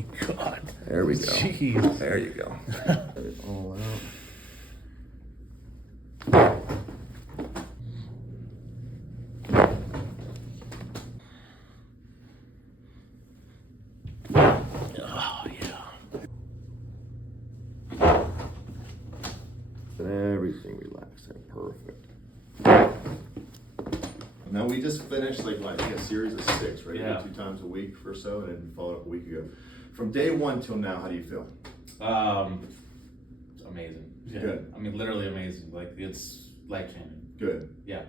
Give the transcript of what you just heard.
my God. There we go. Jeez. There you go. Let it all out. Oh, yeah. Everything relaxing. Perfect. Now we just finished like a series of 6, right? Yeah. 2 times a week or so, and then we followed up a week ago. From day 1 till now, how do you feel? It's amazing. Yeah. Good. I mean, literally amazing. Like, it's life changing. Good. Yeah.